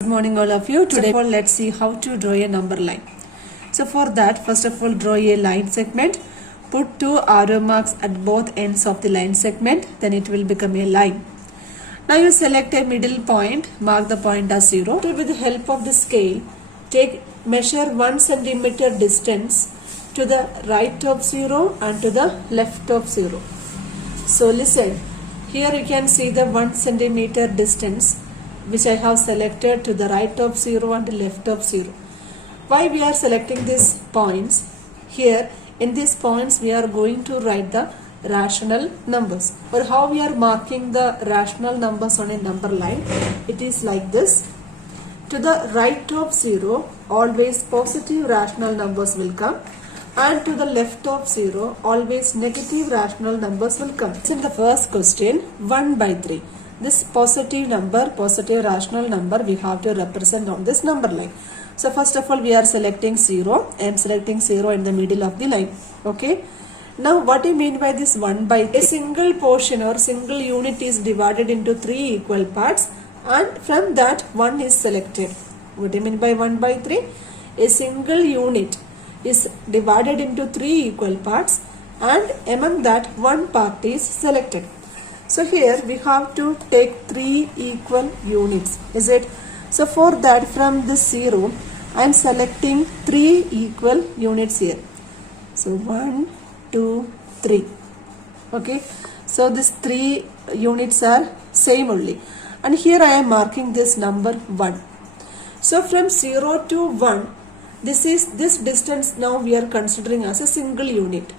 Good morning all of you. Today let's see how to draw a number line. So for that, first of all, draw a line segment. Put two arrow marks at both ends of the line segment, then it will become a line. Now you select a middle point, mark the point as 0. With the help of the scale, measure 1 centimeter distance to the right of 0 and to the left of 0. So listen, here you can see the 1 centimeter distance which I have selected to the right of 0 and the left of 0. Why we are selecting these points? Here in these points we are going to write the rational numbers. Or how we are marking the rational numbers on a number line? It is like this. To the right of 0 always positive rational numbers will come, and to the left of 0 always negative rational numbers will come. In the first question, 1 by 3. This positive rational number we have to represent on this number line. So first of all we are selecting 0. I am selecting 0 in the middle of the line. Okay. Now what do you mean by this 1 by 3? A single portion or single unit is divided into 3 equal parts, and from that 1 is selected. What do you mean by 1 by 3? A single unit is divided into 3 equal parts, and among that 1 part is selected. So here we have to take 3 equal units, is it? So for that, from this 0, I am selecting 3 equal units here. So 1, 2, 3. Okay. So these 3 units are same only. And here I am marking this number 1. So from 0 to 1, this distance now we are considering as a single unit.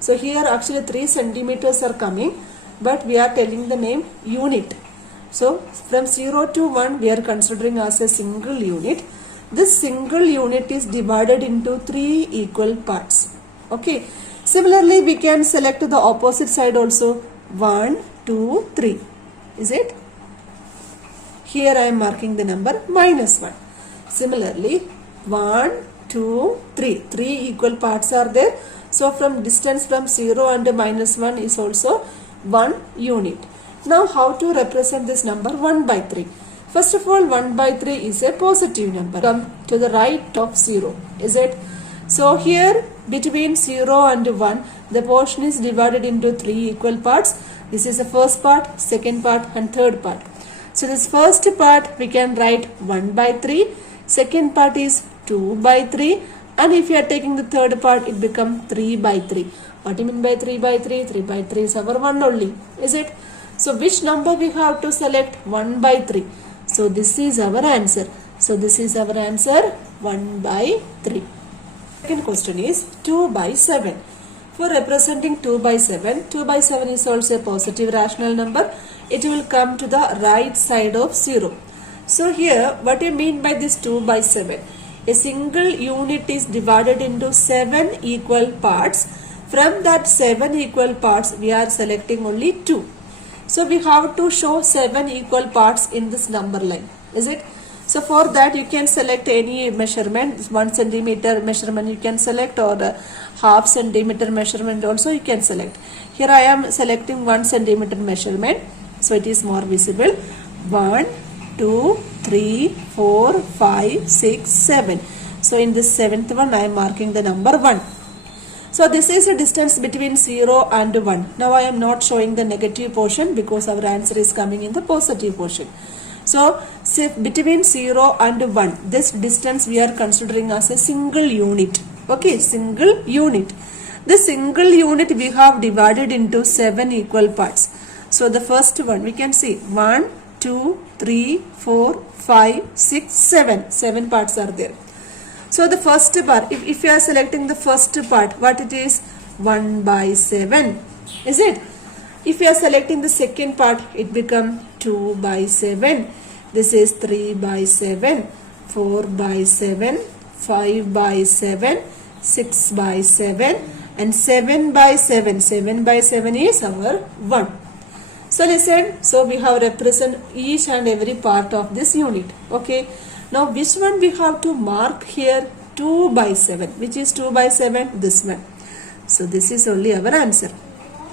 So here actually 3 centimeters are coming, but we are telling the name unit. So from 0 to 1 we are considering as a single unit. This single unit is divided into 3 equal parts. Okay. Similarly we can select the opposite side also. 1, 2, 3. Is it? Here I am marking the number -1. Similarly 1, 2, 3. 3 equal parts are there. So from distance from 0 and -1 is also 1 unit. Now how to represent this number 1 by 3? First of all, 1 by 3 is a positive number. Come to the right of 0. Is it? So here between 0 and 1, the portion is divided into 3 equal parts. This is the first part, second part and third part. So this first part we can write 1 by 3. Second part is 2 by 3. And if you are taking the third part, it becomes 3 by 3. What do you mean by 3 by 3? 3 by 3 is our 1 only. Is it? So which number we have to select? 1 by 3. So this is our answer. So this is our answer, 1 by 3. Second question is 2 by 7. For representing 2 by 7, 2 by 7 is also a positive rational number. It will come to the right side of 0. So here, what do you mean by this 2 by 7? A single unit is divided into 7 equal parts. From that 7 equal parts, we are selecting only 2. So we have to show 7 equal parts in this number line. Is it? So for that you can select any measurement. 1 centimeter measurement you can select, or half centimeter measurement also you can select. Here I am selecting 1 centimeter measurement. So it is more visible. 1, 2, 3, 4, 5, 6, 7. So in this 7th one I am marking the number 1. So this is the distance between 0 and 1. Now I am not showing the negative portion because our answer is coming in the positive portion. So between 0 and 1, this distance we are considering as a single unit. Okay, single unit. This single unit we have divided into 7 equal parts. So the first one we can see 1, 2, 3, 4, 5, 6, 7. 7 parts are there. So the first part, if you are selecting the first part, what it is? 1 by 7. Is it? If you are selecting the second part, it becomes 2 by 7. This is 3 by 7, 4 by 7, 5 by 7, 6 by 7 and 7 by 7. 7 by 7 is our 1. So listen, so we have represent each and every part of this unit. Okay. Now which one we have to mark here? 2 by 7. Which is 2 by 7? This one. So this is only our answer.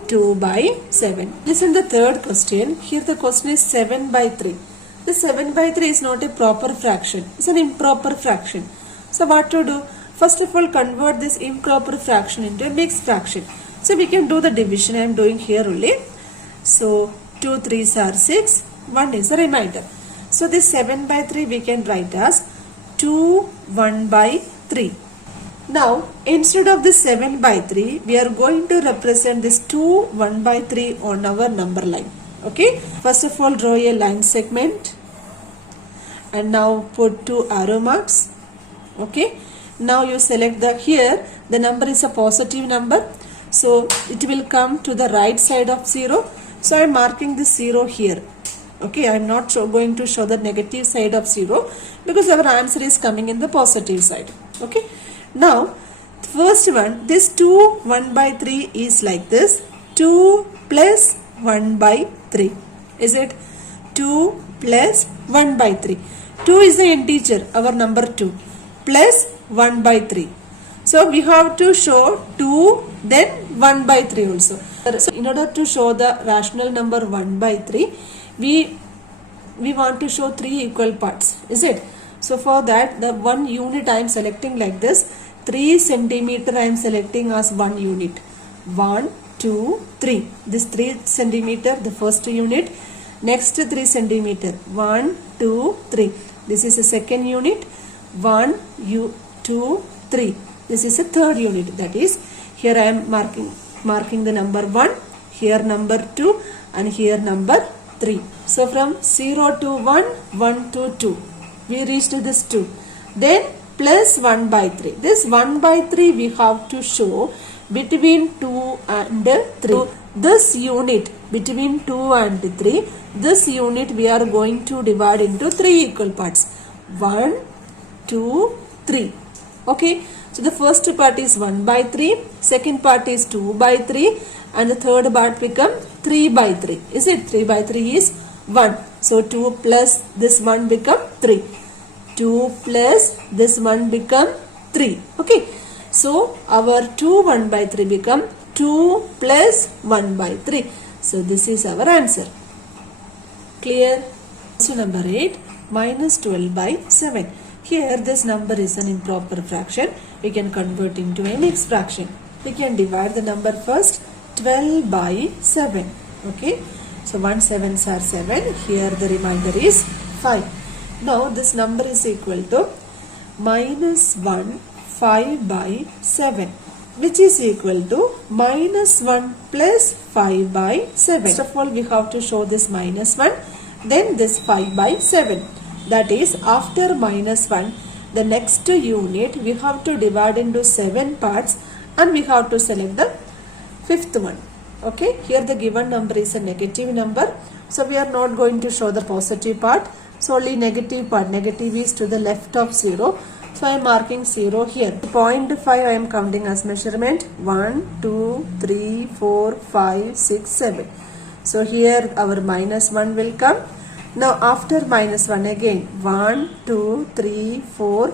2 by 7. Listen the third question. Here the question is 7 by 3. The 7 by 3 is not a proper fraction. It's an improper fraction. So what to do? First of all, convert this improper fraction into a mixed fraction. So we can do the division I am doing here only. So 2 3s are 6. 1 is the remainder. So this 7 by 3 we can write as 2 1 by 3. Now instead of this 7 by 3, we are going to represent this 2 1 by 3 on our number line. Okay. First of all, draw a line segment and now put 2 arrow marks. Okay. Now you select here the number is a positive number. So it will come to the right side of 0. So I am marking this 0 here. Okay, I am not going to show the negative side of 0 because our answer is coming in the positive side. Okay. Now first one, this 2 1 by 3 is like this. 2 plus 1 by 3. Is it 2 plus 1 by 3? 2 is the integer, our number 2, plus 1 by 3. So we have to show 2 then 1 by 3 also. So in order to show the rational number 1 by 3, we want to show 3 equal parts. Is it? So for that, the 1 unit I am selecting like this. 3 centimeter I am selecting as 1 unit. 1, 2, 3. This 3 centimeter, the first unit. Next 3 centimeter. 1, 2, 3. This is the second unit. 1, 2, 3. This is a third unit. That is, here I am marking the number 1, here number 2 and here number 3. So from 0 to 1, 1 to 2. We reached this 2. Then plus 1 by 3. This 1 by 3 we have to show between 2 and 3. So this unit between 2 and 3, this unit we are going to divide into 3 equal parts. 1, 2, 3. Okay. So the first part is 1 by 3, second part is 2 by 3 and the third part become 3 by 3. Is it? 3 by 3 is 1. So 2 plus this 1 become 3. 2 plus this 1 become 3. Okay. So our 2 1 by 3 become 2 plus 1 by 3. So this is our answer. Clear? So number 8, minus 12 by 7. Here this number is an improper fraction. We can convert into a mixed fraction. We can divide the number first. 12 by 7. Okay. So 1 7s are 7. Here the remainder is 5. Now this number is equal to minus 1 5 by 7, which is equal to minus 1 plus 5 by 7. First of all, we have to show this minus 1, then this 5 by 7. That is, after minus 1, the next unit we have to divide into 7 parts and we have to select the fifth one. Okay, here the given number is a negative number. So we are not going to show the positive part. So only negative part. Negative is to the left of 0. So I am marking 0 here. 0.5 I am counting as measurement. 1, 2, 3, 4, 5, 6, 7. So here our minus 1 will come. Now after minus 1 again 1, 2, 3, 4,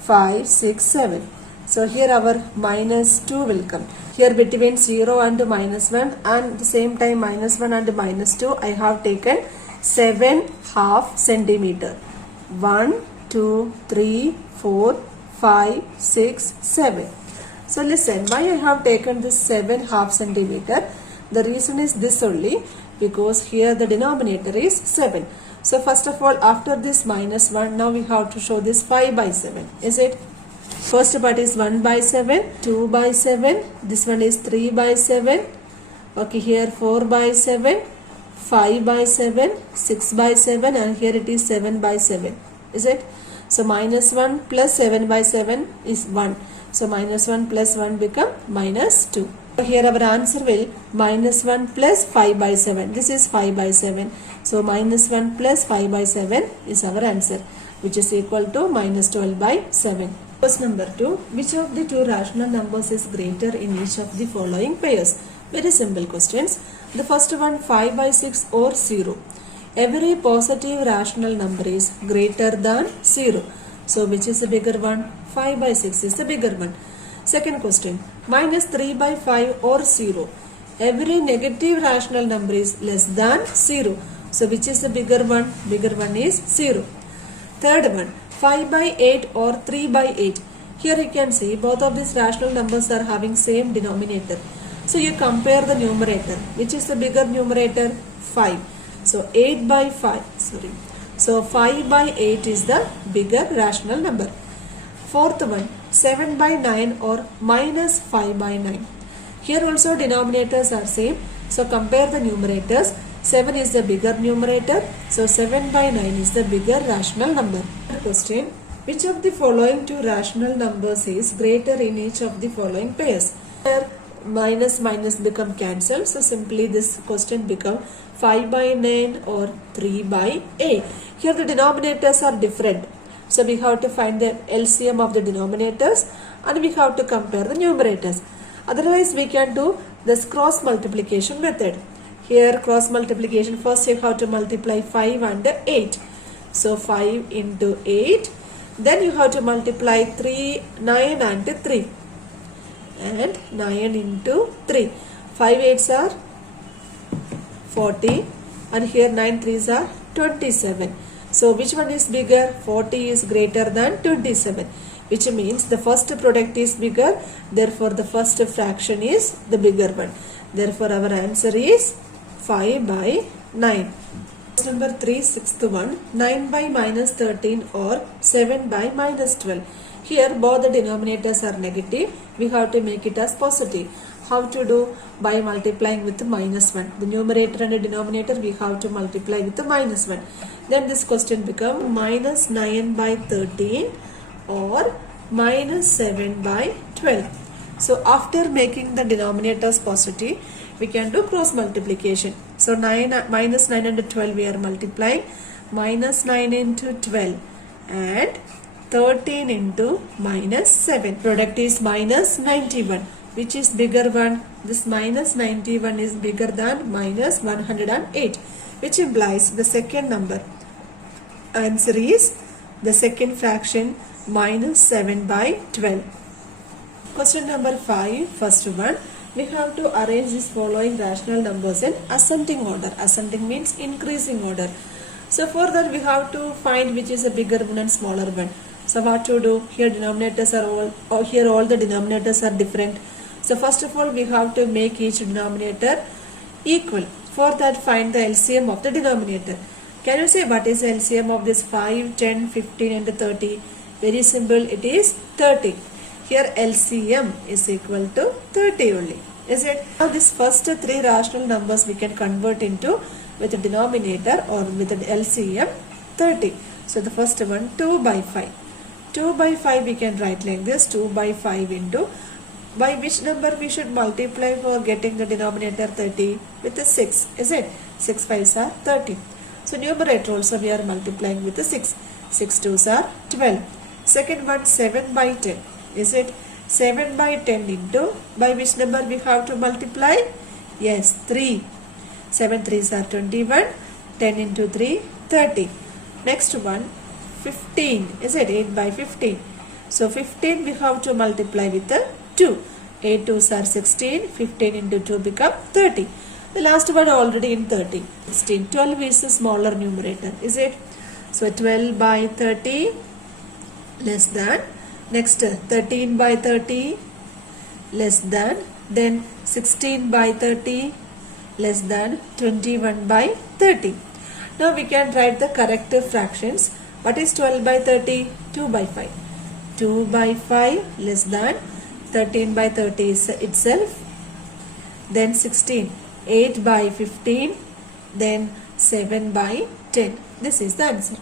5, 6, 7. So here our minus 2 will come. Here between 0 and minus 1 and at the same time minus 1 and minus 2 I have taken 7/2 centimeter. 1, 2, 3, 4, 5, 6, 7. So listen, why I have taken this 7/2 centimeter? The reason is this only, because here the denominator is 7. So first of all, after this minus 1, now we have to show this 5 by 7. Is it? First part is 1 by 7, 2 by 7. This one is 3 by 7. Okay, here 4 by 7, 5 by 7, 6 by 7 and here it is 7 by 7. Is it? So minus 1 plus 7 by 7 is 1. So minus 1 plus 1 become minus 2. So here our answer will minus 1 plus 5 by 7. This is 5 by 7. So minus 1 plus 5 by 7 is our answer, which is equal to minus 12 by 7. Question number 2. Which of the two rational numbers is greater in each of the following pairs? Very simple questions. The first one, 5 by 6 or 0. Every positive rational number is greater than 0. So which is the bigger one? 5 by 6 is the bigger one. Second question, minus 3 by 5 or 0. Every negative rational number is less than 0. So which is the bigger one? Bigger one is 0. Third one, 5 by 8 or 3 by 8. Here you can see both of these rational numbers are having same denominator. So you compare the numerator. Which is the bigger numerator? 5. So 8 by 5. So 5 by 8 is the bigger rational number. Fourth one, 7 by 9 or minus 5 by 9. Here also denominators are same. So compare the numerators. 7 is the bigger numerator. So 7 by 9 is the bigger rational number. Question. Which of the following two rational numbers is greater in each of the following pairs? Here minus become cancelled. So simply this question become 5 by 9 or 3 by 8. Here the denominators are different. So we have to find the LCM of the denominators and we have to compare the numerators. Otherwise we can do this cross multiplication method. Here cross multiplication, first you have to multiply 5 and 8. So 5 into 8. Then you have to multiply 9 and 3. And 9 into 3. 5 8s are 40. And here 9 3s are 27. So which one is bigger? 40 is greater than 27. Which means the first product is bigger. Therefore the first fraction is the bigger one. Therefore our answer is 5 by 9. Number 3, sixth one, 9 by minus 13 or 7 by minus 12. Here both the denominators are negative. We have to make it as positive. How to do? By multiplying with minus 1. The numerator and the denominator we have to multiply with the minus 1. Then this question becomes minus 9 by 13 or minus 7 by 12. So after making the denominators positive, we can do cross multiplication. So minus 9 and 12 we are multiplying. Minus 9 into 12 and 13 into minus 7. Product is minus 91. Which is bigger one? This minus 91 is bigger than minus 108. Which implies the second number. Answer is the second fraction minus 7 by 12. Question number 5, first one. We have to arrange these following rational numbers in ascending order. Ascending means increasing order. So for that we have to find which is a bigger one and smaller one. So what to do? Here denominators are all the denominators are different. So first of all we have to make each denominator equal. For that find the LCM of the denominator. Can you say what is the LCM of this 5, 10, 15 and 30? Very simple, it is 30. Here LCM is equal to 30 only. Is it? Now this first three rational numbers we can convert into with the denominator or with the LCM 30. So the first one 2 by 5. 2 by 5 we can write like this, 2 by 5 into, by which number we should multiply for getting the denominator 30? With the 6. Is it? 6 5s are 30. So numerator also we are multiplying with the 6. 6 2s are 12. Second one 7 by 10. Is it? 7 by 10 into, by which number we have to multiply? Yes, 3. 7 3s are 21. 10 into 3, 30. Next one, 15. Is it? 8 by 15. So 15 we have to multiply with the 2. 8 2s are 16. 15 into 2 become 30. The last one already in 30. 16. 12 is the smaller numerator. Is it? So 12 by 30 less than. Next 13 by 30 less than, then 16 by 30 less than 21 by 30. Now we can write the correct fractions. What is 12 by 30? 2 by 5. 2 by 5 less than 13 by 30 is itself. Then 16. 8 by 15. Then 7 by 10. This is the answer.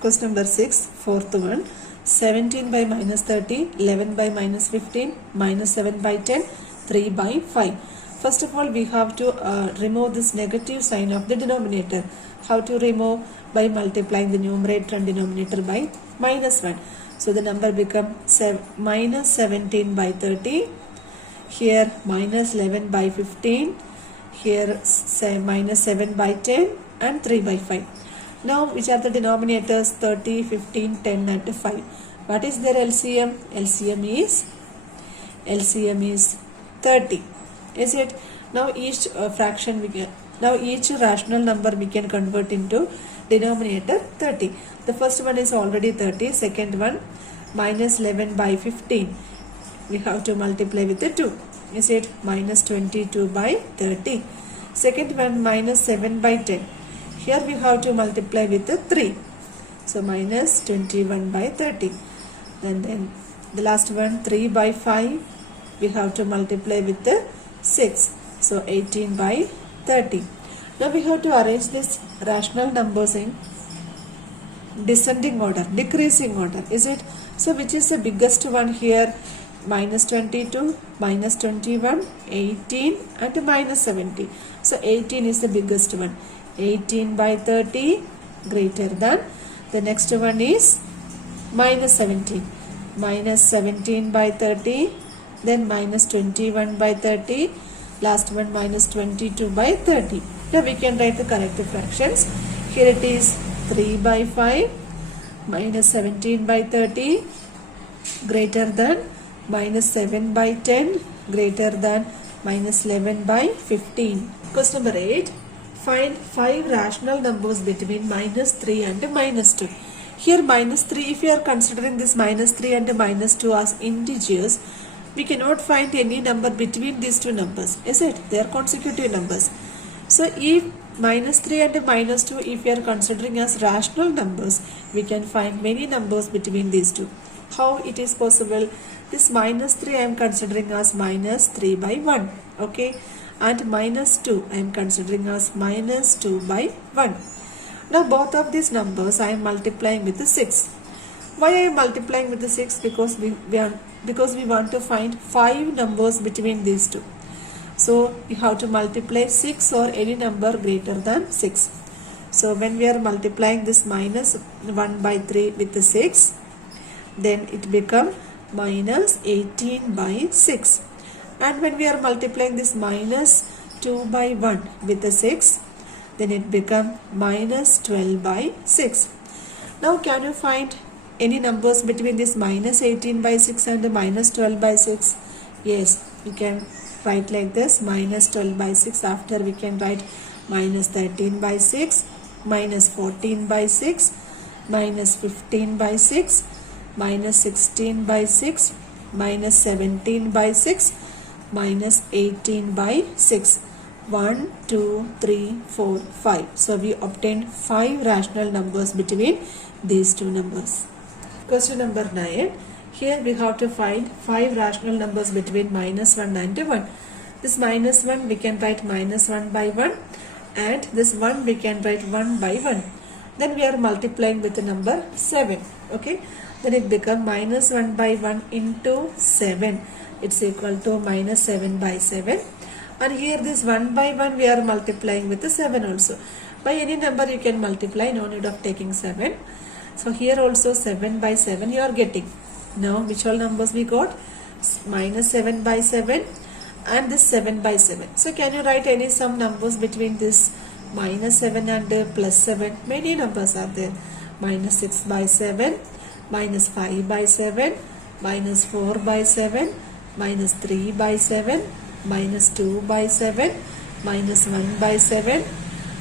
Question number 6, fourth one. 17 by minus 30, 11 by minus 15, minus 7 by 10, 3 by 5. First of all, we have to remove this negative sign of the denominator. How to remove? By multiplying the numerator and denominator by minus 1. So the number becomes minus 17 by 30. Here minus 11 by 15. Here minus 7 by 10 and 3 by 5. Now which are the denominators? 30, 15, 10 and 5. What is their LCM? LCM is 30. Is it? Now each fraction Now each rational number we can convert into denominator 30. The first one is already 30. Second one minus 11 by 15. We have to multiply with the 2. Is it minus 22 by 30. Second one minus 7 by 10. Here we have to multiply with the 3. So minus 21 by 30. And then the last one 3 by 5. We have to multiply with the 6. So 18 by 30. Now we have to arrange this rational numbers in descending order, decreasing order. Is it? So which is the biggest one here? Minus 22, minus 21, 18 and minus 70. So 18 is the biggest one. 18 by 30 greater than. The next one is minus 17. Minus 17 by 30. Then minus 21 by 30. Last one minus 22 by 30. Now we can write the correct fractions. Here it is 3 by 5 minus 17 by 30 greater than minus 7 by 10 greater than minus 11 by 15. Question number 8. Find 5 rational numbers between minus 3 and minus 2. Here minus 3, if you are considering this minus 3 and minus 2 as integers, we cannot find any number between these two numbers. Is it? They are consecutive numbers. So if minus 3 and minus 2, if we are considering as rational numbers, we can find many numbers between these two. How it is possible? This minus 3 I am considering as minus 3 by 1. Okay. And minus 2 I am considering as minus 2 by 1. Now both of these numbers I am multiplying with the 6. Why I am multiplying with the 6? Because we want to find 5 numbers between these two. So you have to multiply 6 or any number greater than 6. So when we are multiplying this minus 1 by 3 with the 6, then it becomes minus 18 by 6. And when we are multiplying this minus 2 by 1 with the 6, then it becomes minus 12 by 6. Now can you find any numbers between this minus 18 by 6 and the minus 12 by 6? Yes, you can write like this, minus 12 by 6. After we can write minus 13 by 6, minus 14 by 6, minus 15 by 6, minus 16 by 6, minus 17 by 6, minus 18 by 6. 1, 2, 3, 4, 5. So we obtained 5 rational numbers between these two numbers. Question number 9. Here we have to find 5 rational numbers between minus 1 and 1. This minus 1 we can write minus 1 by 1, and this 1 we can write 1 by 1. Then we are multiplying with the number 7. Okay. Then it becomes minus 1 by 1 into 7. It's equal to minus 7 by 7. And here this 1 by 1 we are multiplying with the 7 also. By any number you can multiply, no need of taking 7. So here also 7 by 7 you are getting. Now which all numbers we got? Minus 7 by 7 and this 7 by 7. So can you write any some numbers between this minus 7 and plus 7? Many numbers are there. Minus 6 by 7, minus 5 by 7, minus 4 by 7, minus 3 by 7, minus 2 by 7, minus 1 by 7,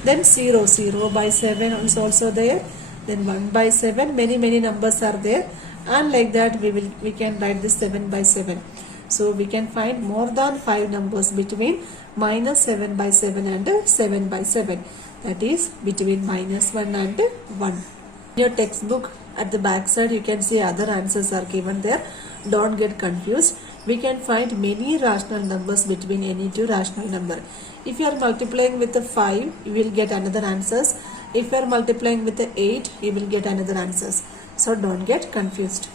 then 0 by 7 is also there, then 1 by 7, many numbers are there, and like that we can write this 7 by 7. So we can find more than 5 numbers between minus 7 by 7 and 7 by 7, that is between minus 1 and 1. In your textbook at the back side you can see other answers are given there. Don't get confused. We can find many rational numbers between any two rational number. If you are multiplying with the 5, you will get another answers. If you are multiplying with the 8, you will get another answers. So don't get confused.